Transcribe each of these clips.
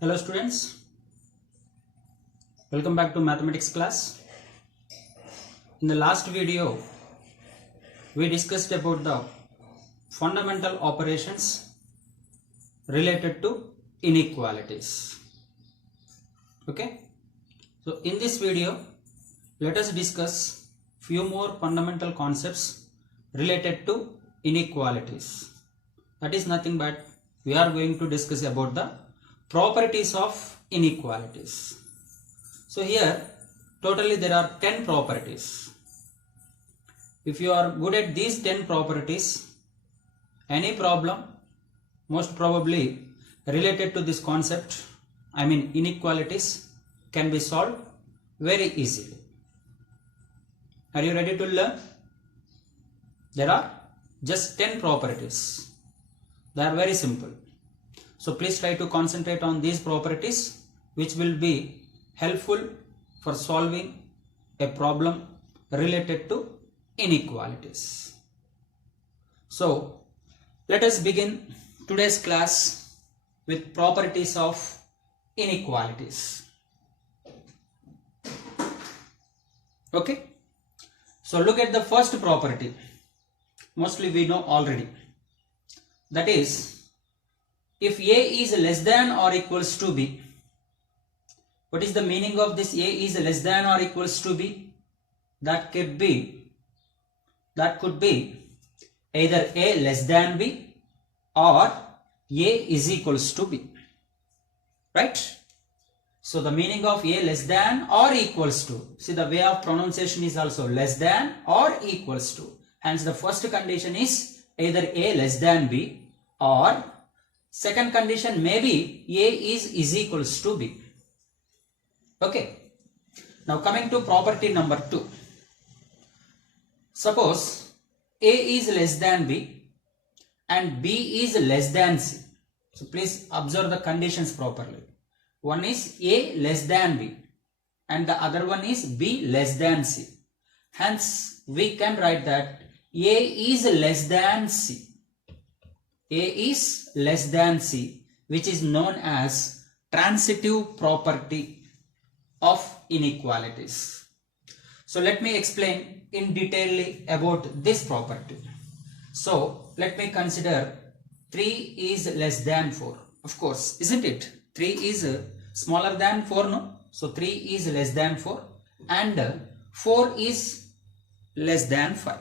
Hello students, welcome back to mathematics class. In the last video, we discussed about the fundamental operations related to inequalities. Okay, so in this video, let us discuss few more fundamental concepts related to inequalities. That is nothing but we are going to discuss about the properties of inequalities. So here totally there are 10 properties. If you are good at these 10 properties, any problem most probably related to this concept, inequalities, can be solved very easily. Are you ready to learn? There are just 10 properties. They are very simple. So please try to concentrate on these properties which will be helpful for solving a problem related to inequalities. So let us begin today's class with properties of inequalities. Okay, so look at the first property. Mostly we know already. That is, if A is less than or equals to B. What is the meaning of this A is less than or equals to B? That could be either A less than B or A is equals to B. Right? So the meaning of A less than or equals to. See, the way of pronunciation is also less than or equals to. Hence the first condition is either A less than B, or second condition may be A is equals to B. Okay. Now coming to property number 2. Suppose A is less than B and B is less than C. So please observe the conditions properly. One is A less than B and the other one is B less than C. Hence we can write that A is less than C. A is less than C, which is known as transitive property of inequalities. So let me explain in detail about this property. So let me consider 3 is less than 4. Of course, isn't it? 3 is smaller than 4, no? So 3 is less than 4 and 4 is less than 5.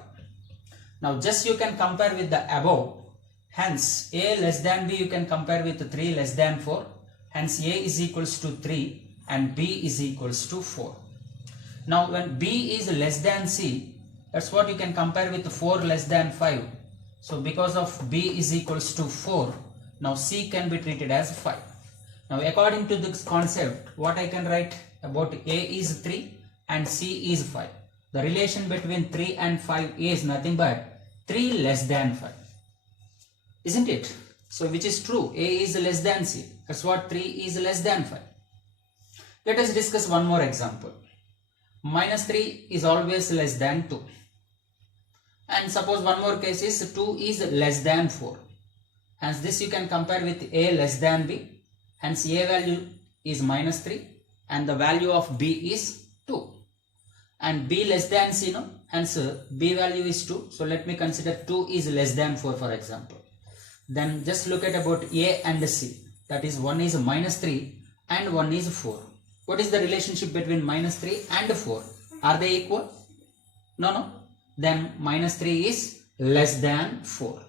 Now just you can compare with the above. Hence, A less than B you can compare with 3 less than 4. Hence, A is equals to 3 and B is equals to 4. Now, when B is less than C, that's what you can compare with 4 less than 5. So, because of B is equals to 4, now C can be treated as 5. Now, according to this concept, what I can write about A is 3 and C is 5. The relation between 3 and 5 is nothing but 3 less than 5. Isn't it? So which is true? A is less than C. That's what 3 is less than 5. Let us discuss one more example. Minus 3 is always less than 2. And suppose one more case is 2 is less than 4. Hence this you can compare with A less than B. Hence A value is minus 3 and the value of B is 2. And B less than C, no? Hence B value is 2. So let me consider 2 is less than 4 for example. Then just look at about A and C. That is, one is minus 3 and one is 4. What is the relationship between minus 3 and 4? Are they equal? No. Then minus 3 is less than 4.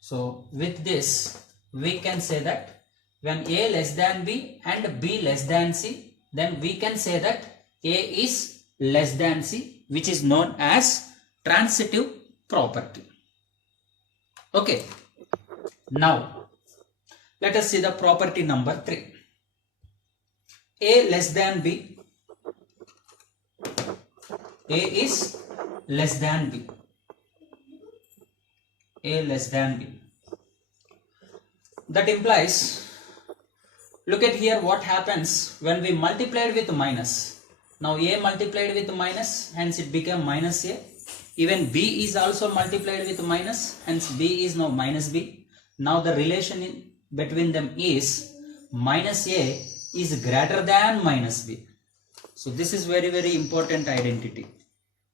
So with this we can say that when A less than B and B less than C, then we can say that A is less than C, which is known as transitive property. Okay. Now, let us see the property number 3. A less than B. A is less than B. A less than B. That implies, look at here what happens when we multiplied with minus. Now A multiplied with minus, hence it became minus A. Even B is also multiplied with minus, hence B is now minus B. Now the relation between them is minus A is greater than minus B. So this is very, very important identity,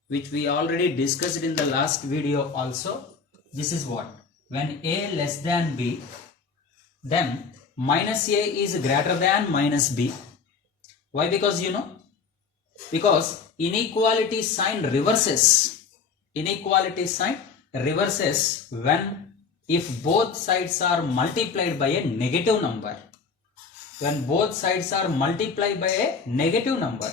which we already discussed in the last video also. This is what? When A less than B, then minus A is greater than minus B. Why? Because because inequality sign reverses. Inequality sign reverses when if both sides are multiplied by a negative number. When both sides are multiplied by a negative number.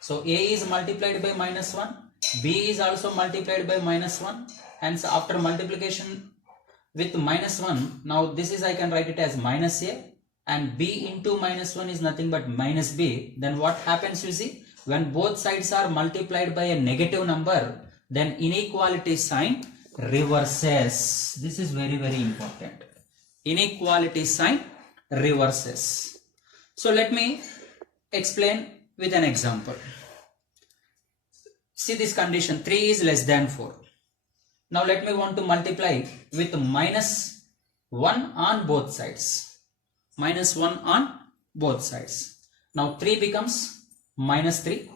So A is multiplied by minus 1, B is also multiplied by minus 1. Hence after multiplication with minus 1, now this is, I can write it as minus A, and B into minus 1 is nothing but minus B. Then what happens, you see, when both sides are multiplied by a negative number, then inequality sign reverses. This is very, very important. Inequality sign reverses. So let me explain with an example. See this condition, 3 is less than 4. Now let me want to multiply with minus 1 on both sides. Minus 1 on both sides. Now 3 becomes minus 3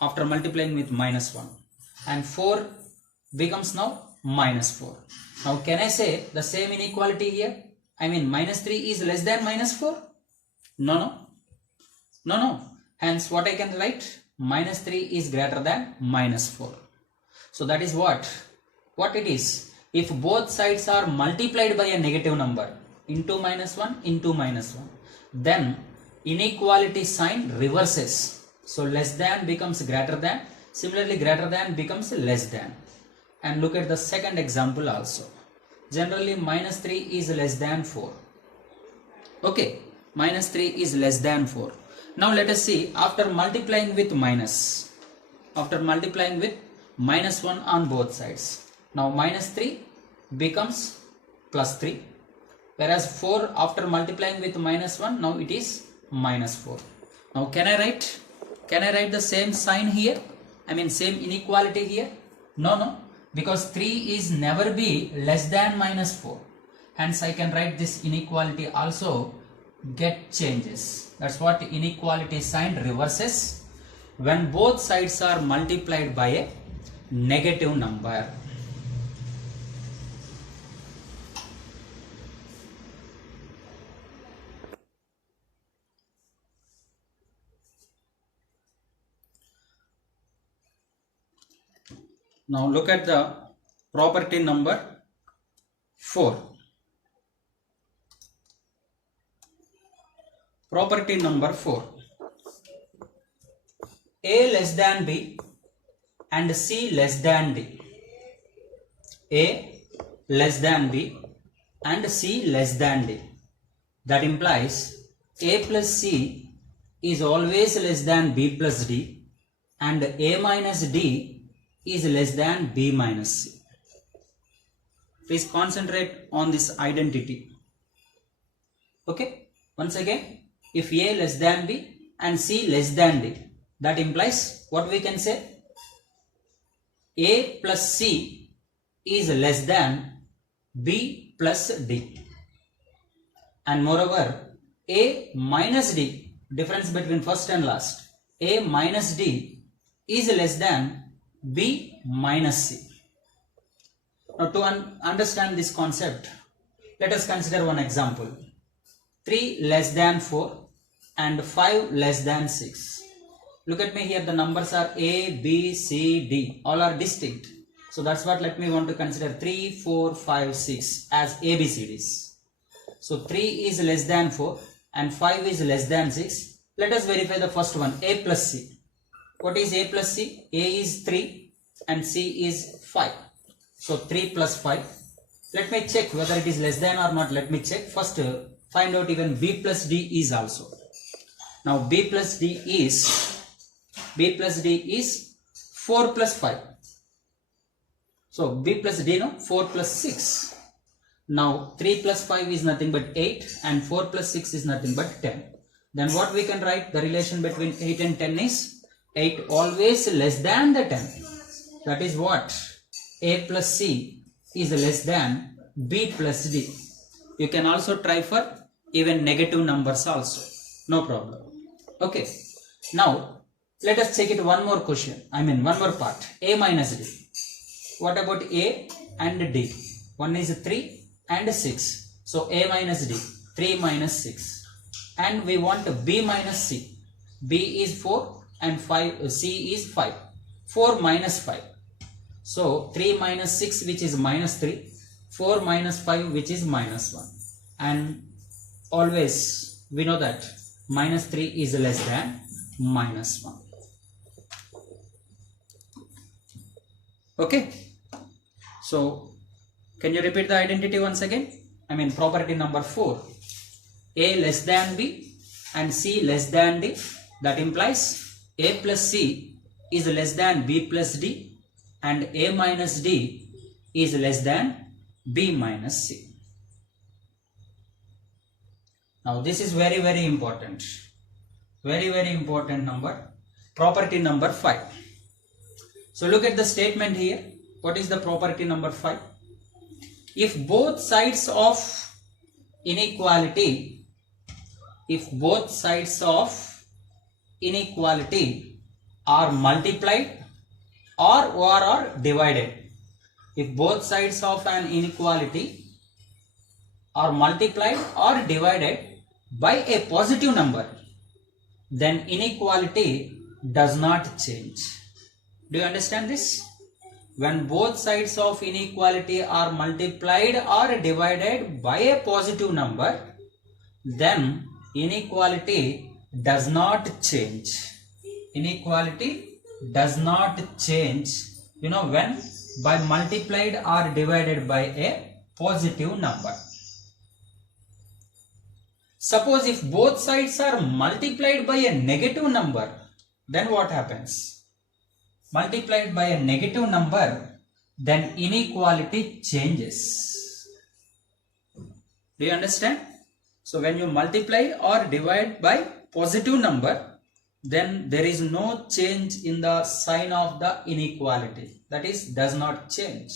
after multiplying with minus 1. And 4 becomes now minus 4. Now can I say the same inequality here? I mean minus 3 is less than minus 4? No. Hence what I can write? Minus 3 is greater than minus 4. So that is what it is. If both sides are multiplied by a negative number, into minus 1, into minus 1, then inequality sign reverses. So less than becomes greater than. Similarly, greater than becomes less than. And look at the second example also. Generally, minus 3 is less than 4. Okay, minus 3 is less than 4. Now let us see, after multiplying with minus 1 on both sides. Now minus 3 becomes plus 3. Whereas 4 after multiplying with minus 1, now it is minus 4. Now can I write the same sign here? I mean same inequality here? No. Because 3 is never be less than minus 4. Hence I can write this inequality also get changes. That's what inequality sign reverses when both sides are multiplied by a negative number. Now look at the property number 4. Property number 4. A less than B and C less than D. A less than B and C less than D. That implies A plus C is always less than B plus D and A minus D is less than B minus C. Please concentrate on this identity. Okay, once again, if A less than B and C less than D, that implies what we can say? A plus C is less than B plus D. And moreover, A minus D, difference between first and last, A minus D is less than B minus C. Now to understand this concept, let us consider one example. 3 less than 4 and 5 less than 6. Look at me here, the numbers are A, B, C, D, all are distinct. So that's what let me want to consider 3, 4, 5, 6 as ABCDs. So 3 is less than 4 and 5 is less than 6. Let us verify the first one, A plus C. What is A plus C? A is 3 and C is 5. So 3 plus 5. Let me check whether it is less than or not. Let me check. First find out even B plus D is also. Now B plus D is 4 plus 5. So B plus D, 4 plus 6. Now 3 plus 5 is nothing but 8 and 4 plus 6 is nothing but 10. Then what we can write? The relation between 8 and 10 is 8 always less than the 10. That is what? A plus C is less than B plus D. You can also try for even negative numbers also. No problem. Okay. Now, let us check it one more question. One more part. A minus D. What about A and D? One is 3 and 6. So, A minus D. 3 minus 6. And we want B minus C. B is 4 and 5. C is 5. 4 minus 5. So, 3 minus 6 which is minus 3. 4 minus 5 which is minus 1. And always we know that minus 3 is less than minus 1. Okay. So, can you repeat the identity once again? Property number 4. A less than B and C less than D. That implies A plus C is less than B plus D and A minus D is less than B minus C. Now this is very, very important. Very, very important number. Property number 5. So look at the statement here. What is the property number 5? If both sides of inequality are multiplied or are divided, if both sides of an inequality are multiplied or divided by a positive number, then inequality does not change. Do you understand this? When both sides of inequality are multiplied or divided by a positive number, then inequality does not change. Inequality does not change, when by multiplied or divided by a positive number. Suppose if both sides are multiplied by a negative number, then what happens? Multiplied by a negative number, then inequality changes. Do you understand? So when you multiply or divide by positive number, then there is no change in the sign of the inequality. That is, does not change.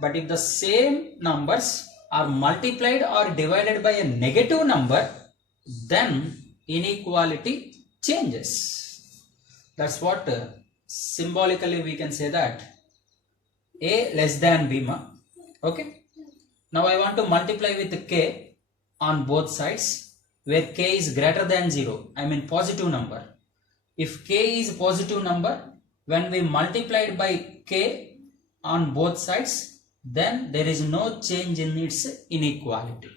But if the same numbers are multiplied or divided by a negative number, then inequality changes. That's what symbolically we can say that A less than B. Okay. Now I want to multiply with K on both sides, where K is greater than 0. Positive number. If K is positive number, when we multiply it by K on both sides, then there is no change in its inequality.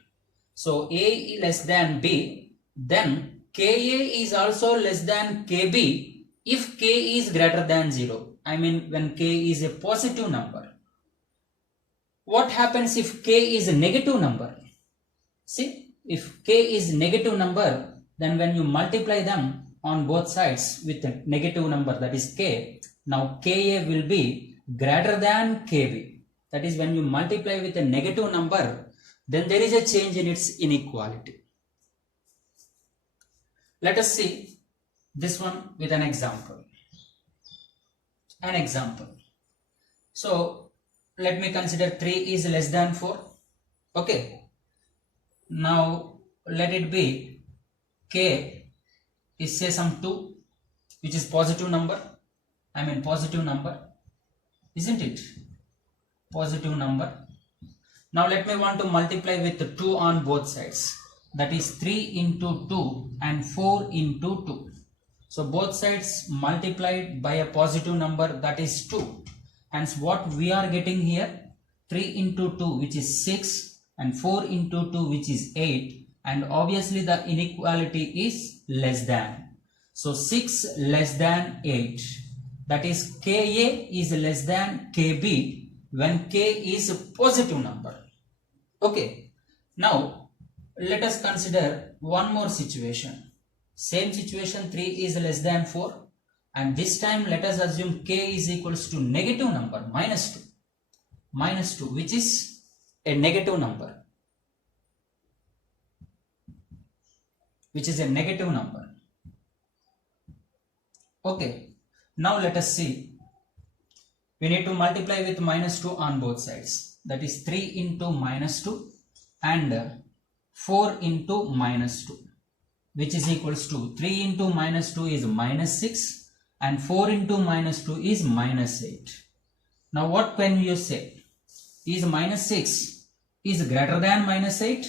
So A less than B, then Ka is also less than Kb if K is greater than 0. When K is a positive number. What happens if K is a negative number? See, if K is negative number, then when you multiply them on both sides with a negative number, that is K, now Ka will be greater than Kb. That is, when you multiply with a negative number, then there is a change in its inequality. Let us see this one with an example. So, let me consider 3 is less than 4. Okay. Now, let it be K is say some 2, which is positive number. Positive number. Isn't it? Positive number. Now let me want to multiply with 2 on both sides. That is 3 into 2 and 4 into 2. So both sides multiplied by a positive number, that is 2. And what we are getting here, 3 into 2 which is 6 and 4 into 2 which is 8. And obviously the inequality is less than. So 6 less than 8. That is Ka is less than Kb when K is a positive number. Okay. Now, let us consider one more situation. Same situation, 3 is less than 4. And this time, let us assume K is equals to negative number, minus 2. Minus 2, which is a negative number. Which is a negative number. Okay. Now, let us see. We need to multiply with minus 2 on both sides. That is 3 into minus 2 and 4 into minus 2, which is equals to 3 into minus 2 is minus 6 and 4 into minus 2 is minus 8. Now what can you say? Is minus 6 is greater than minus 8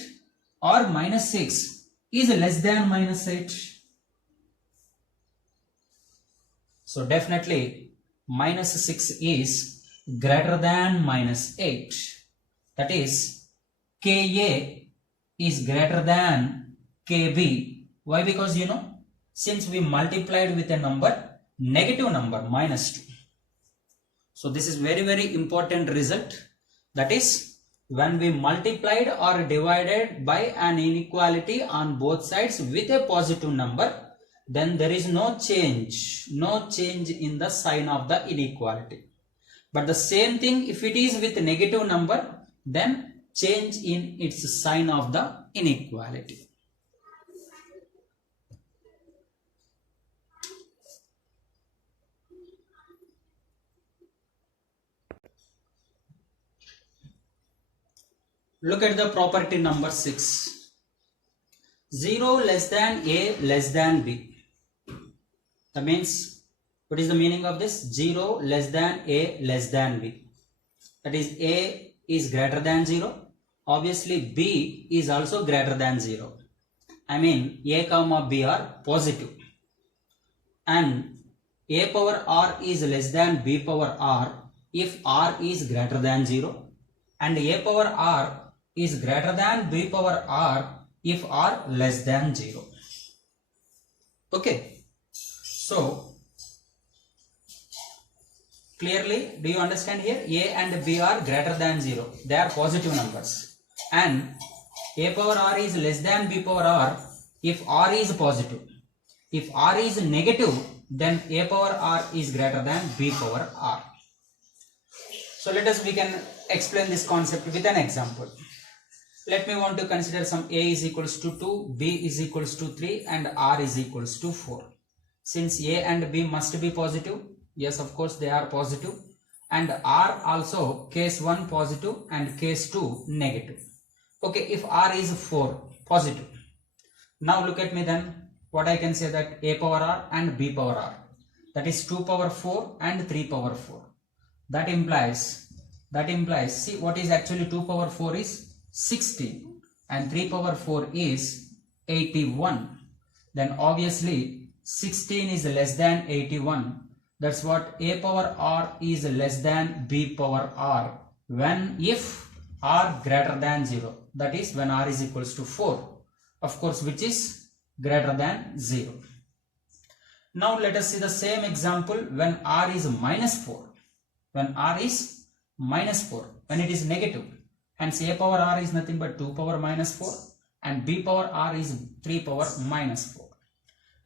or minus 6 is less than minus 8? So definitely minus 6 is greater than minus 8. That is Ka is greater than Kb. Why? Because since we multiplied with a number, negative number, minus 2. So this is very, very important result. That is, when we multiplied or divided by an inequality on both sides with a positive number, then there is no change in the sign of the inequality. But the same thing if it is with negative number, then change in its sign of the inequality. Look at the property number 6. 0 less than a less than b. That means, what is the meaning of this? 0 less than a less than b. That is, a is greater than 0. Obviously, b is also greater than 0. I mean, a comma b are positive. And a power r is less than b power r if r is greater than 0. And a power r is greater than b power r if r less than 0. Okay. So, clearly, do you understand here? A and b are greater than 0. They are positive numbers. And a power r is less than b power r if r is positive. If r is negative, then a power r is greater than b power r. So we can explain this concept with an example. Let me want to consider some a is equals to 2, b is equals to 3 and r is equals to 4. Since a and b must be positive, yes, of course they are positive, and r also case 1 positive and case 2 negative. Okay, if r is 4 positive, now look at me then, what I can say that a power r and b power r, that is 2 power 4 and 3 power 4. That implies, see what is actually 2 power 4 is 16 and 3 power 4 is 81. Then obviously 16 is less than 81. That's what a power r is less than b power r when if r greater than 0. That is when r is equals to 4. Of course, which is greater than 0. Now let us see the same example when r is minus 4. When r is minus 4, when it is negative. Hence a power r is nothing but 2 power minus 4 and b power r is 3 power minus 4.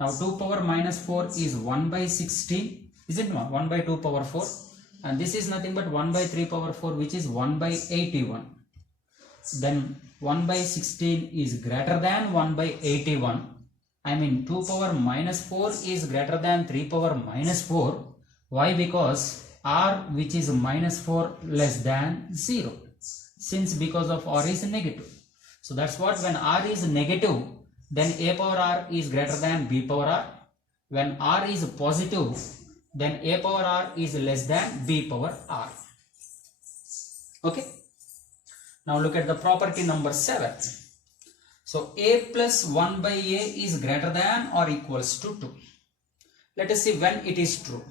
Now 2 power minus 4 is 1 by 16, isn't it? 1 by 2 power 4, and this is nothing but 1 by 3 power 4, which is 1 by 81. Then 1 by 16 is greater than 1 by 81. I mean 2 power minus 4 is greater than 3 power minus 4. Why? Because r, which is minus 4, less than 0. Since because of r is negative. So that's what when r is negative, then a power r is greater than b power r. When r is positive, then a power r is less than b power r. Okay. Now look at the property number 7. So a plus 1 by a is greater than or equals to 2. Let us see when it is true.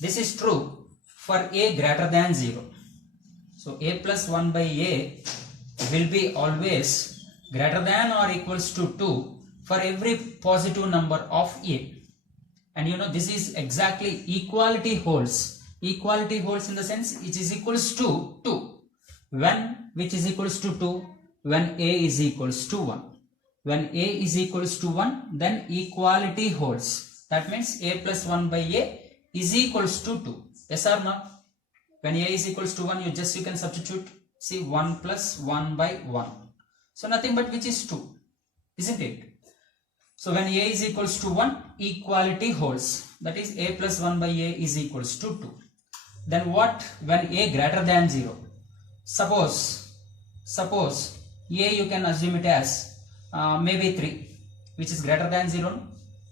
This is true for a greater than 0. So a plus 1 by a will be always greater than or equals to 2 for every positive number of a. And this is exactly equality holds. Equality holds in the sense it is equals to 2. When which is equals to 2? When a is equals to 1. When a is equals to 1, then equality holds. That means a plus 1 by a is equals to 2. Yes or no? When a is equals to 1, you can substitute. See, 1 plus 1 by 1. So nothing but which is 2. Isn't it? So when a is equals to 1, equality holds. That is a plus 1 by a is equals to 2. Then what when a greater than 0? Suppose A you can assume it as maybe 3, which is greater than 0.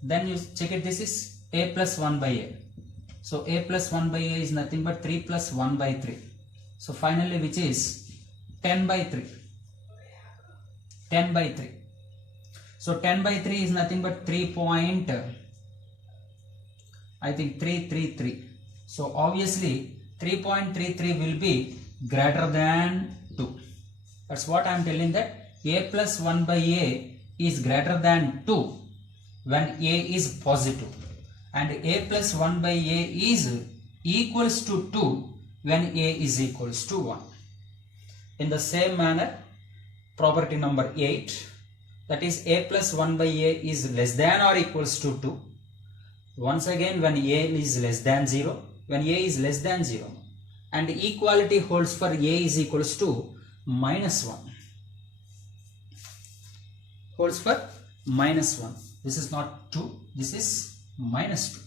Then you check it, this is a plus 1 by a. So a plus 1 by a is nothing but 3 plus 1 by 3. So finally which is 10 by 3. 10 by 3. So 10 by 3 is nothing but 3.33. So obviously 3.33 will be greater than 2. That's what I am telling, that a plus 1 by a is greater than 2 when a is positive, and a plus 1 by a is equals to 2 when a is equals to 1. In the same manner, property number 8, that is a plus 1 by a is less than or equals to 2. Once again, when a is less than 0, when a is less than 0, and equality holds for a is equals to minus 1. Holds for minus 1. This is not 2, this is minus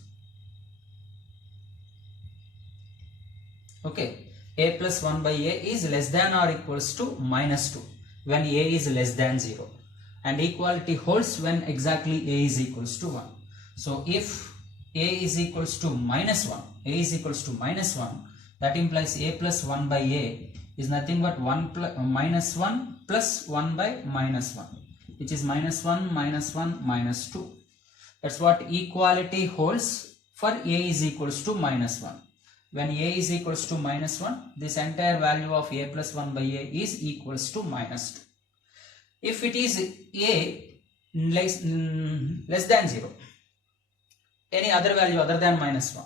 2. Okay, a plus 1 by a is less than or equals to minus 2 when a is less than 0, and equality holds when exactly a is equals to 1. So if a is equals to minus 1, a is equals to minus 1, that implies a plus 1 by a is nothing but minus 1 plus 1 by minus 1, which is minus 1, minus 1, minus 2. That's what equality holds for a is equals to minus 1. When a is equals to minus 1, this entire value of a plus 1 by a is equals to minus 2. If it is a less than 0, any other value other than minus 1,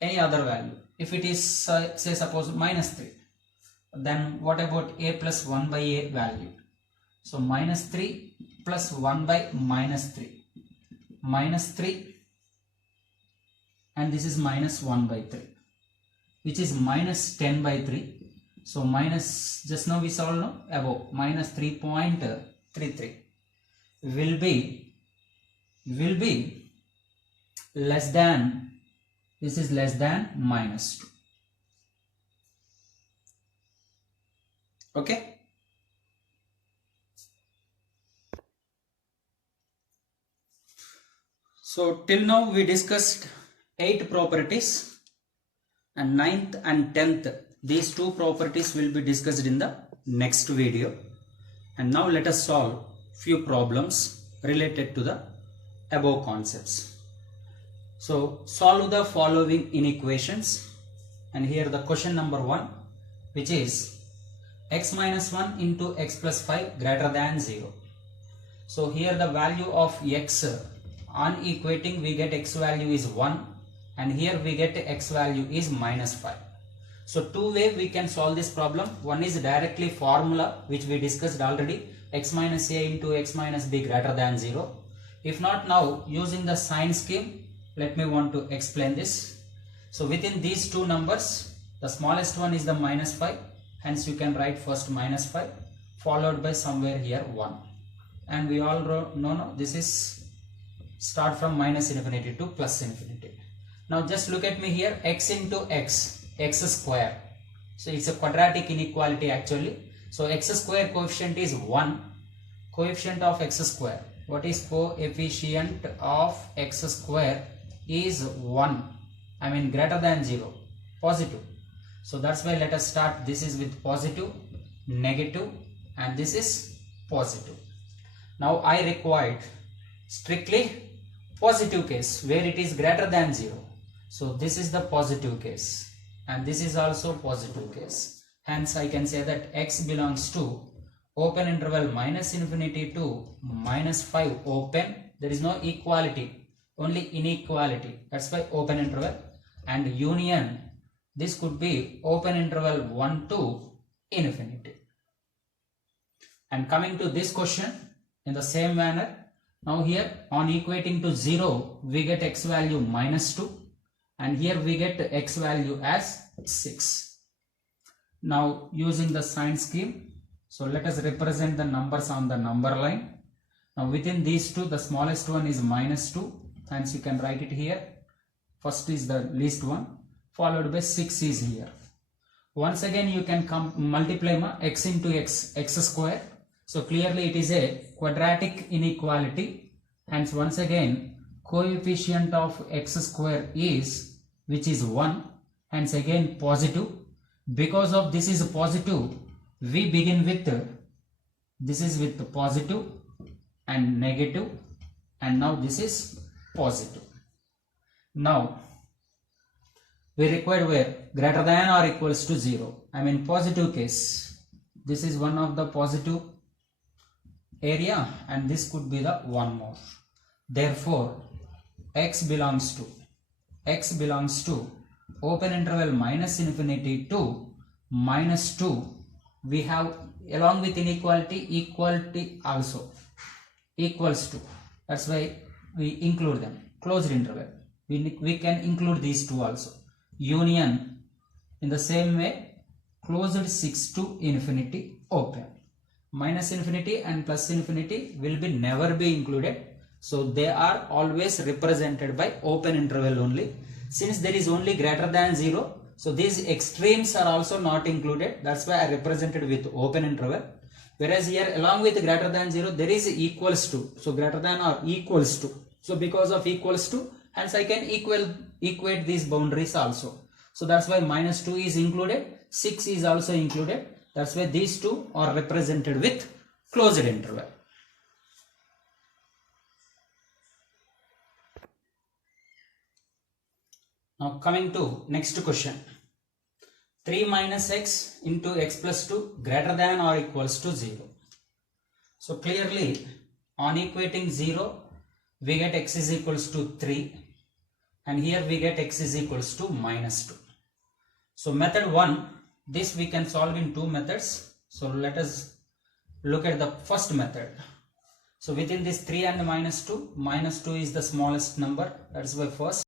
any other value, if it is say suppose minus 3, then what about a plus 1 by a value? So minus 3 plus 1 by minus 3, minus 3, and this is minus 1 by 3, which is minus 10 by 3. So minus, just now we solved, no, above, minus 3.33 will be less than, this is less than minus 2. Okay. So till now we discussed 8 properties, and 9th and 10th, these 2 properties will be discussed in the next video. And now let us solve few problems related to the above concepts. So solve the following inequations, and here the question number 1, which is x minus 1 into x plus 5 greater than 0. So here the value of x, on equating we get x value is 1, and here we get x value is minus 5. So 2 ways we can solve this problem. One is directly formula, which we discussed already, x minus a into x minus b greater than 0. If not, now using the sign scheme, let me want to explain this. So within these 2 numbers, the smallest one is the minus 5, hence you can write first minus 5 followed by somewhere here 1, and we all know this is start from minus infinity to plus infinity. Now just look at me here, x into x, x square. So it's a quadratic inequality actually. So x square coefficient is 1. Coefficient of x square. What is coefficient of x square is 1. I mean greater than 0. Positive. So that's why let us start. This is with positive, negative, and this is positive. Now I required strictly positive case where it is greater than 0. So this is the positive case, and this is also positive case. Hence I can say that x belongs to open interval minus infinity to minus 5 open. There is no equality, only inequality. That's why open interval. And union, this could be open interval 1 to infinity. And coming to this question, in the same manner, now here on equating to 0, we get x value minus 2, and here we get x value as 6. Now using the sign scheme, so let us represent the numbers on the number line. Now within these 2, the smallest one is minus 2, hence you can write it here. First is the least one, followed by 6 is here. Once again you can multiply x into x square. So clearly it is a quadratic inequality. Hence once again coefficient of x square is, which is 1, hence again positive. Because of this is positive, we begin with this is with positive and negative, and now this is positive. Now we require where greater than or equals to 0. I mean positive case. This is one of the positive area and this could be the one more. Therefore x belongs to open interval minus infinity to minus 2. We have along with inequality equality also, equals to. That's why we include them. Closed interval. We can include these two also. Union in the same way, closed 6 to infinity, open. Minus infinity and plus infinity will be never be included. So they are always represented by open interval only. Since there is only greater than 0, so these extremes are also not included. That's why I represented with open interval. Whereas here along with greater than 0 there is equals to. So greater than or equals to. So because of equals to, hence I can equate these boundaries also. So that's why minus 2 is included, 6 is also included. That's why these two are represented with closed interval. Now coming to next question. 3 minus x into x plus 2 greater than or equals to 0. So clearly on equating 0 we get x is equals to 3 and here we get x is equals to minus 2. So method 1, this we can solve in two methods. So let us look at the first method. So within this 3 and minus 2 is the smallest number. That is why first.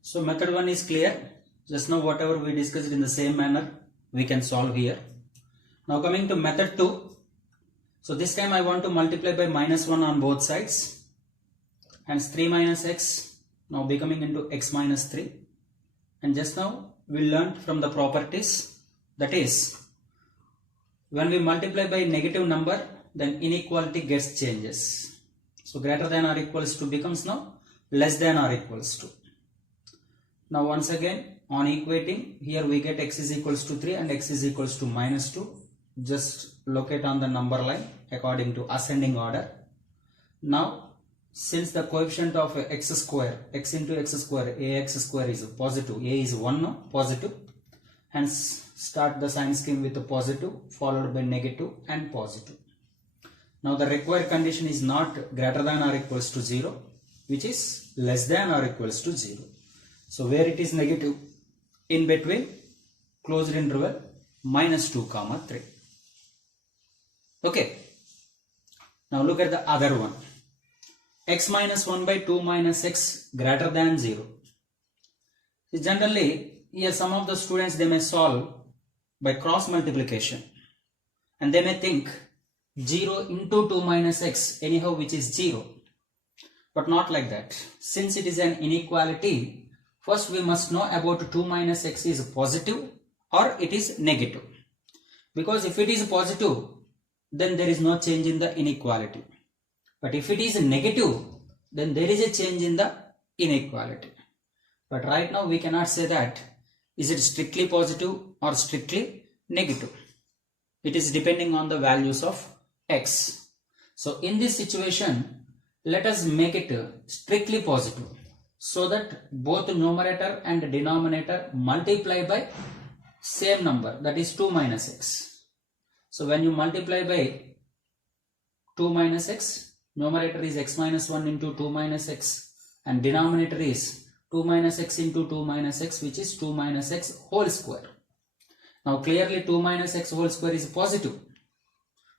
So method 1 is clear. Just now whatever we discussed in the same manner we can solve here. Now coming to method 2. So this time I want to multiply by minus 1 on both sides. Hence 3 minus x now becoming into x minus 3. And just now we learned from the properties, that is when we multiply by negative number then inequality gets changes. So greater than or equals to becomes now less than or equals to. Now once again on equating, here we get x is equals to 3 and x is equals to minus 2. Just locate on the number line according to ascending order. Now since the coefficient of x square, x into x square, ax square is positive, a is 1 now, positive. Hence start the sign scheme with a positive followed by negative and positive. Now the required condition is not greater than or equals to 0, which is less than or equals to 0. So where it is negative, in between closed interval minus 2 comma 3. Okay. Now look at the other one. X minus 1 by 2 minus x greater than 0. Generally, here some of the students they may solve by cross multiplication. And they may think 0 into 2 minus x anyhow which is 0. But not like that. Since it is an inequality, first we must know about 2 minus x is positive or it is negative. Because if it is positive, then there is no change in the inequality. But if it is negative, then there is a change in the inequality. But right now we cannot say that is it strictly positive or strictly negative. It is depending on the values of x. So in this situation, let us make it strictly positive so that both numerator and denominator multiply by same number, that is 2 minus x. So when you multiply by 2 minus x, numerator is x minus 1 into 2 minus x and denominator is 2 minus x into 2 minus x, which is 2 minus x whole square. Now clearly 2 minus x whole square is positive.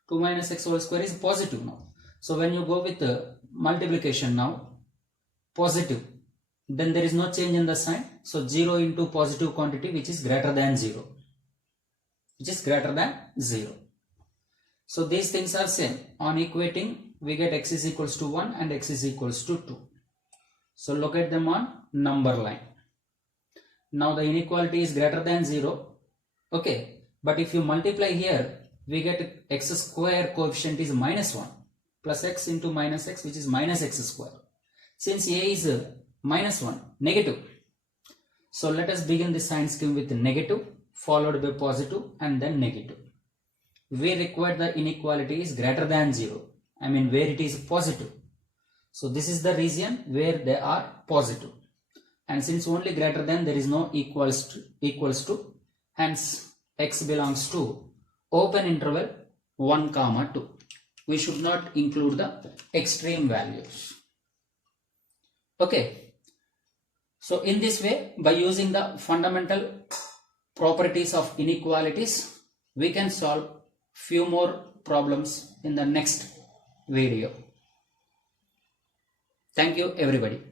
2 minus x whole square is positive now. So when you go with the multiplication now, positive, then there is no change in the sign. So 0 into positive quantity which is greater than 0. Which is greater than 0. So these things are same. On equating, we get x is equals to 1 and x is equals to 2. So locate them on number line. Now the inequality is greater than 0. Okay, but if you multiply here, we get x square coefficient is minus 1 plus x into minus x, which is minus x square. Since a is minus 1, negative. So let us begin the sign scheme with negative followed by positive and then negative. We require the inequality is greater than 0. I mean where it is positive. So this is the region where they are positive. And since only greater than, there is no equals to, hence x belongs to open interval 1, 2. We should not include the extreme values. Okay. So in this way, by using the fundamental properties of inequalities, we can solve few more problems in the next video. Thank you everybody.